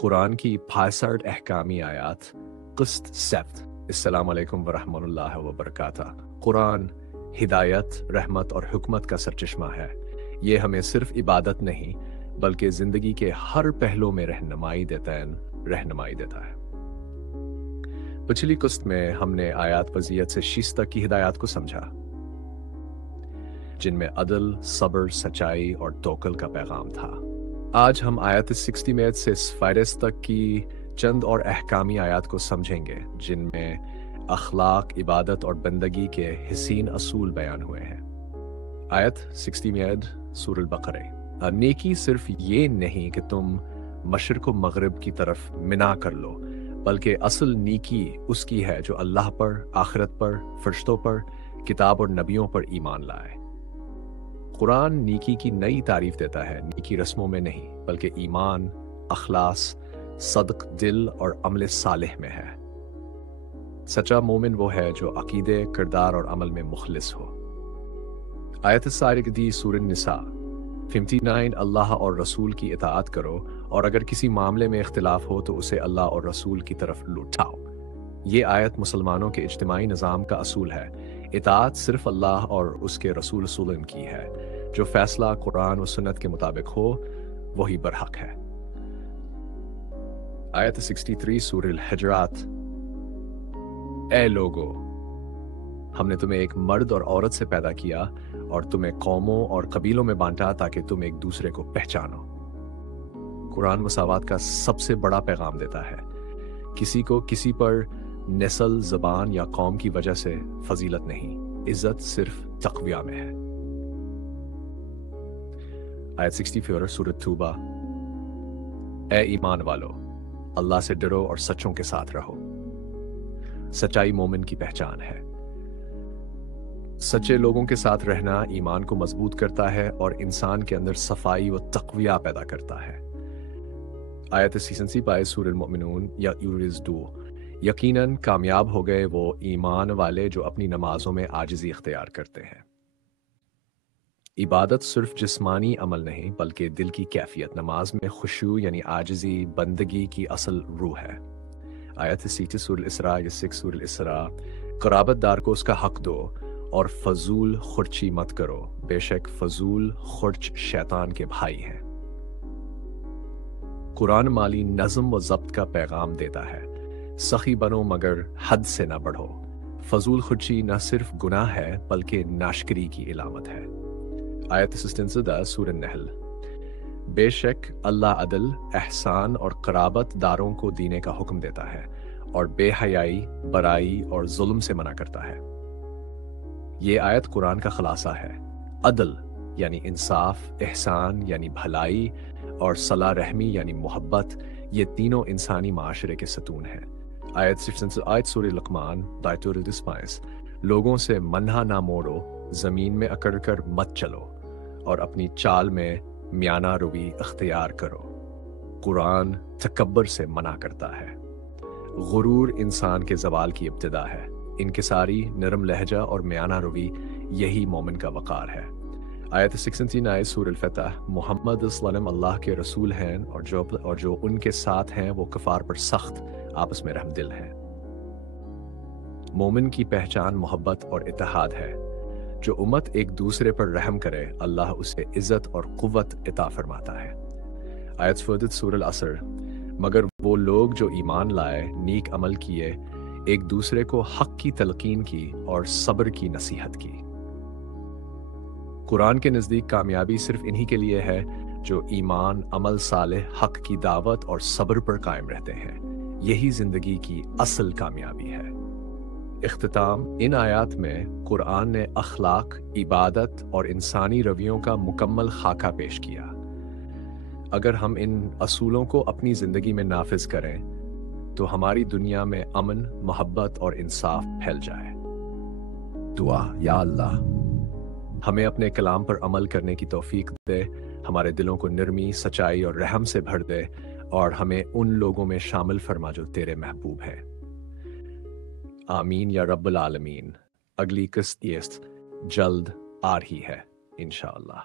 कुरान की 65 अहकामी आयात। क़िस्त 7। अस्सलामु अलैकुम वरहमतुल्लाहि वबरकातुह। कुरान हिदायत, रहमत और हुकमत का सरचश्मा है। ये हमें सिर्फ इबादत नहीं बल्कि ज़िंदगी के हर पहलू में रहनुमाई देता है। पिछली क़िस्त में हमने आयात वज़ियत से शीश तक की हिदायत को समझा, जिनमें अदल, सब्र, सच्चाई और तवक्कुल का पैगाम था। आज हम आयत 60 में से फायरस तक की चंद और अहकामी आयात को समझेंगे, जिनमें अखलाक, इबादत और बंदगी के हसीन असूल बयान हुए हैं। आयत 60 में सूरह बकरा। नेकी सिर्फ ये नहीं कि तुम मशरिक़ व मग़रिब की तरफ मिना कर लो, बल्कि असल नेकी उसकी है जो अल्लाह पर, आखिरत पर, फरिश्तों पर, किताब और नबियों पर ईमान लाए। कुरान नेकी की नई तारीफ देता है। नेकी रस्मों में नहीं बल्कि ईमान, अखलास, सदक दिल और अमल सालिह में है। सच्चा मोमिन वो है जो अकीदे, किरदार और अमल में मुखलिस हो। आयत सारिकदी सूरह निसा 59। अल्लाह और रसूल की इताअत करो और अगर किसी मामले में इख्तिलाफ हो तो उसे अल्लाह और रसूल की तरफ लौटाओ। ये आयत मुसलमानों के इज्तिमाई निज़ाम का असूल है। इताअत सिर्फ अल्लाह और उसके रसूल सल्लल्लाहु की है। जो फैसला कुरान व सुन्नत के मुताबिक हो वही बरहक है। आयत 63 सूरह हुजरात। ए लोगो, हमने तुम्हें एक मर्द और औरत से पैदा किया और तुम्हें कौमों और कबीलों में बांटा ताकि तुम एक दूसरे को पहचानो। कुरान मसावात का सबसे बड़ा पैगाम देता है। किसी को किसी पर नस्ल, ज़बान या कौम की वजह से फजीलत नहीं, इज्जत सिर्फ तक़विया में है। आयत 64 सूरह तौबा। ए ईमान वालो, अल्लाह से डरो और सच्चों के साथ रहो। सच्चाई मोमिन की पहचान है। सच्चे लोगों के साथ रहना ईमान को मजबूत करता है और इंसान के अंदर सफाई व तक़विया पैदा करता है। आयत 86 सूरह मुमिनून या यूरिस 2। यकीनन कामयाब हो गए वो ईमान वाले जो अपनी नमाजों में आजिज़ी इख्तियार करते हैं। इबादत सिर्फ जिस्मानी अमल नहीं बल्कि दिल की कैफियत। नमाज में खुशू यानी आजिज़ी बंदगी की असल रूह है। आयत 60 सूरह इसरा या 6 सूरह इसरा। क़राबतदार को उसका हक दो और फजूल खुर्ची मत करो, बेशक फजूल खुर्च शैतान के भाई हैं। कुरान माली नज़म व ज़ब्त का पैगाम देता है। सखी बनो मगर हद से ना बढ़ो। फजूल खुर्ची न सिर्फ गुनाह है बल्कि नाशकरी की इलामत है। आयत 67 सूरह नहल। बेशक अल्लाह अदल, एहसान और क़राबत दारों को दीने का हुक्म देता है और बेहयाई, बराई और जुल्म से मना करता है। ये आयत कुरान का खुलासा है। अदल यानी इंसाफ, एहसान यानी भलाई और सला रहमी यानी मोहब्बत, ये तीनों इंसानी माशरे के सतून हैं। आयत सूरह लुक़मान दायतुर 25। लोगों से मन्हा ना मोड़ो, ज़मीन में अकड़ कर मत चलो और अपनी चाल में म्याना रुवी इख्तियार करो। कुरान तकब्बर से मना करता है। गुरूर इंसान के जवाल की इब्तिदा है। इनकिसारी, नरम लहजा और म्याना रुवी यही मोमिन का वक़ार है। आयत 69 सूरह अल-फतह। मोहम्मद सल्लल्लाहु अल्लाह के रसूल हैं और जो उनके साथ हैं वो कफ़ार पर सख्त, आपस में रहमदिल हैं। मोमिन की पहचान मोहब्बत और इत्तेहाद है। जो उम्मत एक दूसरे पर रहम करे, अल्लाह उसे इज्जत और कुव्वत इता फरमाता है। आयत फुरक़त सूरह असर। मगर वो लोग जो ईमान लाए, नेक अमल किए, एक दूसरे को हक की तलकीन की और सब्र की नसीहत की। कुरान के नज़दीक कामयाबी सिर्फ इन्हीं के लिए है जो ईमान, अमल सालेह, हक की दावत और सब्र पर कायम रहते हैं। यही जिंदगी की असल कामयाबी है। इख्तिताम। इन आयात में कुरान ने अखलाक, इबादत और इंसानी रवियों का मुकम्मल खाका पेश किया। अगर हम इन असूलों को अपनी ज़िंदगी में नाफिज करें तो हमारी दुनिया में अमन, मोहब्बत और इंसाफ फैल जाए। दुआ। या अल्लाह, हमें अपने कलाम पर अमल करने की तौफीक दे, हमारे दिलों को नरमी, सच्चाई और रहम से भर दे और हमें उन लोगों में शामिल फरमा जो तेरे महबूब हैं। आमीन या रब्बुल आलमीन। अगली किस्त जल्द आ रही है इंशाअल्लाह।